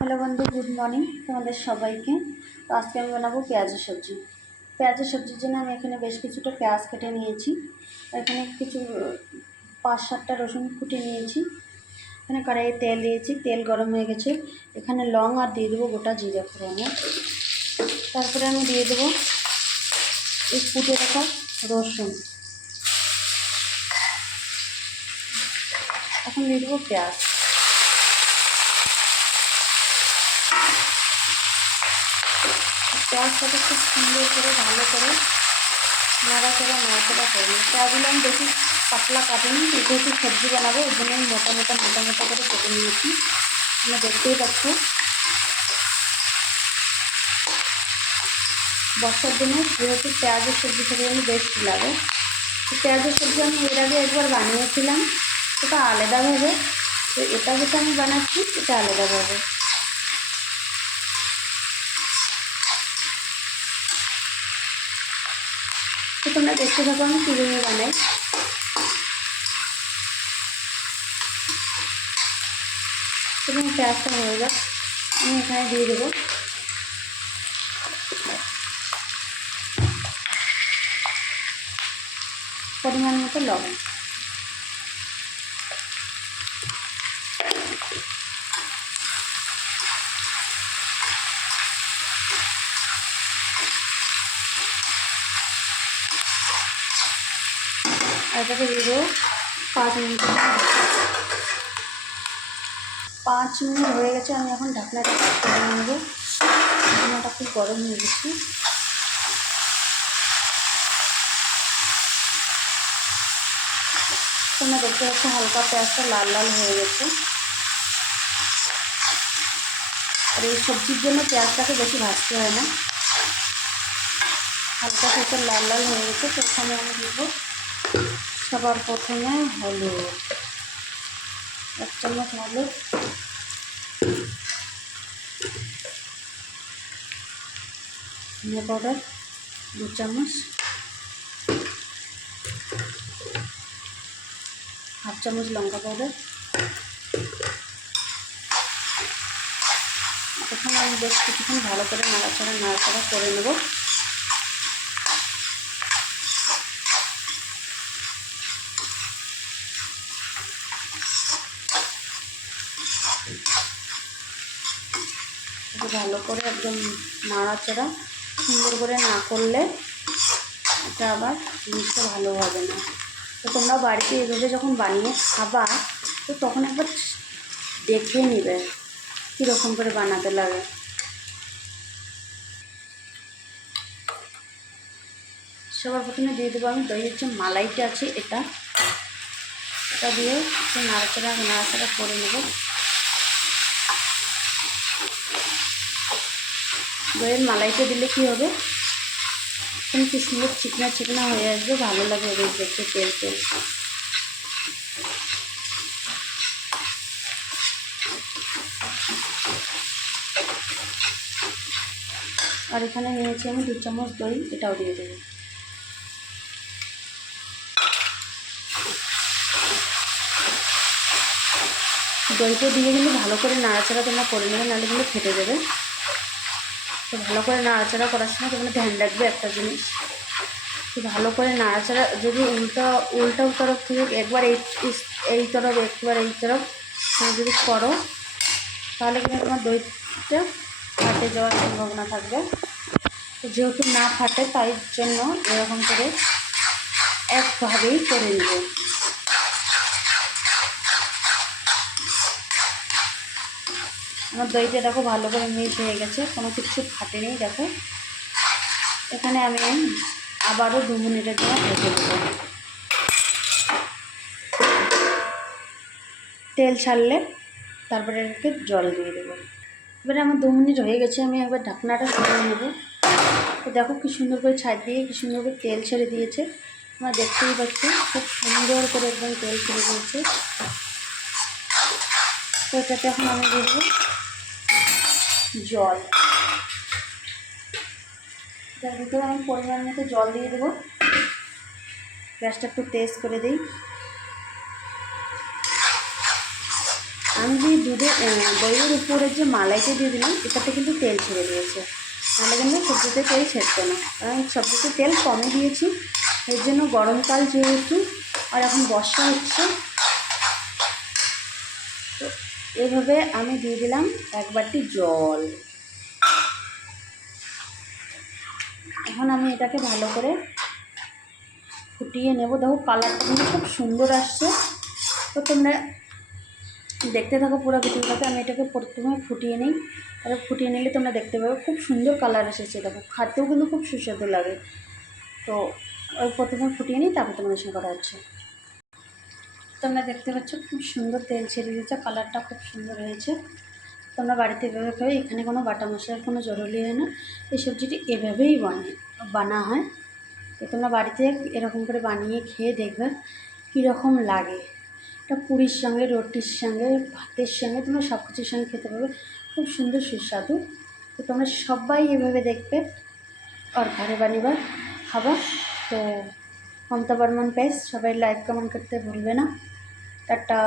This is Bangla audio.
হ্যালো বন্ধু, গুড মর্নিং তোমাদের সবাইকে। তো আজকে আমি বানাবো পেঁয়াজের সবজি। পেঁয়াজের সবজির জন্য আমি এখানে বেশ কিছুটা পেঁয়াজ কেটে নিয়েছি। এখানে কিছু 5-7টা রসুন কুটে নিয়েছি। এখানে কড়াইয়ে তেল দিয়েছি, তেল গরম হয়ে গেছে। এখানে লং আর দিয়ে দেবো গোটা জিরে ফোড়নে। তারপরে আমি দিয়ে দেবো এই কুটে রাখা রসুন। এখন দিয়ে দেবো পেঁয়াজ। পেঁয়াজটাকে খুব সুন্দর করে ভালো করে নাড়াচাড়া করে পেঁয়াজগুলো আমি বেশি পাতলা কাটিনি, যেহেতু সবজি বানাবো ওই জন্য আমি মোটা মোটা করে কেটে নিয়েছি। তোমরা দেখতেই পাচ্ছ। বর্ষার দিনে যেহেতু পেঁয়াজের সবজি খেতে আমি বেস্ট লাগে। তো পেঁয়াজের সবজি আমি এর আগে একবার বানিয়েছিলাম, সেটা আলাদাভাবে। তো এটা যেটা আমি বানাচ্ছি এটা আলাদাভাবে। তো তোমরা দেখতে থাকো আমি কীভাবে বানাই। এবং পেঁয়াজটা হয়ে যাক, আমি এখানে দিয়ে দেবো পরিমাণ মতো লবণ। আর এটাকে দিয়ে দেবো 5 মিনিট। 5 মিনিট হয়ে গেছে, আমি এখন ঢাকনাটা করে নেবো। ঢাকনাটা খুব গরম হয়ে গেছে। তোমরা দেখতে পাচ্ছ হালকা পেঁয়াজটা লাল লাল হয়ে গেছে। আর এই সবজির জন্য পেঁয়াজটাকে বেশি ভাজতে হয় না, হালকা থেকে লাল লাল হয়ে গেছে। তো এখানে আমি দেবো সবার প্রথমে হলুদ, 1 চামচ হলুদ। ধনিয়া পাউডার 2 চামচ, 1/2 চামচ লঙ্কা পাউডার। এখন আমি বেশ কিছুক্ষণ ভালো করে নাড়াচাড়া করে নেব। ভালো করে একদম নাড়াচাড়া সুন্দর করে না করলে এটা আবার জিনিসটা ভালো হবে না। তো তোমরা বাড়িতে এভাবে যখন বানিয়ে খাবা, তো তখন একবার দেখে নিবে কীরকম করে বানাতে লাগে। সবার প্রথমে দিয়ে দেবো আমি দইয়ের যে মালাইটা আছে এটা দিয়ে একটু নাড়াচাড়া করে নেব। দইয়ের মালাইটা দিলে কী হবে, কি সুন্দর চিকনা হয়ে আসবে, ভালো লাগে বেশ দেখতে, তেল। আর এখানে নিয়েছি আমি 2 চামচ দই, এটাও দিয়ে দেবো। দইটা দিয়ে কিন্তু ভালো করে নাড়াচাড়া তোমরা করে নেবে, নাহলে কিন্তু ফেটে যাবে। তো ভালো করে নাড়াচাড়া করার সময় তোমরা ধ্যান রাখবে একটা জিনিস, তো ভালো করে নাড়াচাড়া যদি উল্টা তরফ থেকে একবার এই তরফ একবার এই তরফ তুমি যদি করো, তাহলে কিন্তু তোমার দইটা ফাটে যাওয়ার সম্ভাবনা থাকবে। তো যেহেতু না ফাটে তাই জন্য এরকম করে একভাবেই করে নেব। আমার দইটা দেখো ভালো করে মিক্স হয়ে গেছে, কোনো কিছু ফাটেনি। দেখো এখানে আমি আবারও 2 মিনিটের জন্য ভেজে দেবো। তেল ছাড়লে তারপরে এটাকে জল দিয়ে দেবো। এবারে আমার 2 মিনিট হয়ে গেছে, আমি একবার ঢাকনাটা সরিয়ে নেব। তো দেখো কি সুন্দর করে ছাড় দিয়ে কি সুন্দর করে তেল ছেড়ে দিয়েছে। তোমরা দেখতেই পাচ্ছ খুব সুন্দর করে একদম তেল ছেড়ে দিয়েছে। তো এটাতে এখন আমি দিয়ে দেবো জল। তার ভিতরে আমি পরিমাণ মতো জল দিয়ে দেবো। গ্যাসটা একটু তেজ করে দিই। আমি আমি যে দইয়ের উপরে যে মালাইটা দিয়ে দিলাম এটাতে কিন্তু তেল ছেড়ে দিয়েছে, নাহলে কিন্তু সবজিতে তেল ছেড়তো না। কারণ সবজিতে তেল কমই দিয়েছি, এর জন্য গরমকাল যেহেতু আর এখন বর্ষা হচ্ছে, তো এভাবে আমি দিয়ে দিলাম 1 বাটি জল। এখন আমি এটাকে ভালো করে ফুটিয়ে নেব। দেখো কালারটা কিন্তু খুব সুন্দর আসছে, তো তোমরা দেখতে থাকো পুরো ভিডিওটাকে। আমি এটাকে প্রথমে ফুটিয়ে নিই, তারপর ফুটিয়ে নিলে তোমরা দেখতে পাবে খুব সুন্দর কালার এসেছে। দেখো খাতেও কিন্তু খুব সুস্বাদু লাগে। তো ওই প্রথমে ফুটিয়ে নিই, তারপর তোমাদের সঙ্গে কথা হচ্ছে। তোমরা দেখতে পাচ্ছ খুব সুন্দর তেল ছেড়ে দিয়েছে, কালারটা খুব সুন্দর হয়েছে। তোমরা বাড়িতে এভাবে খাবে, এখানে কোনো বাটা মশলার কোনো জরুরি হয় না, এই সবজিটি এভাবেই বানা হয়। তো তোমরা বাড়িতে এরকম করে বানিয়ে খেয়ে দেখবে কীরকম লাগে। এটা পুরীর সঙ্গে, রুটির সঙ্গে, ভাতের সঙ্গে, তোমরা সব কিছুর সঙ্গে খেতে পারবে, খুব সুন্দর সুস্বাদু। তো তোমরা সবাই এভাবে দেখবে আর ঘরে বানিয়ে খাবা। তো মমতা বর্মন পেজ, সবাই লাইক কমেন্ট করতে ভুলবে না। টাটা।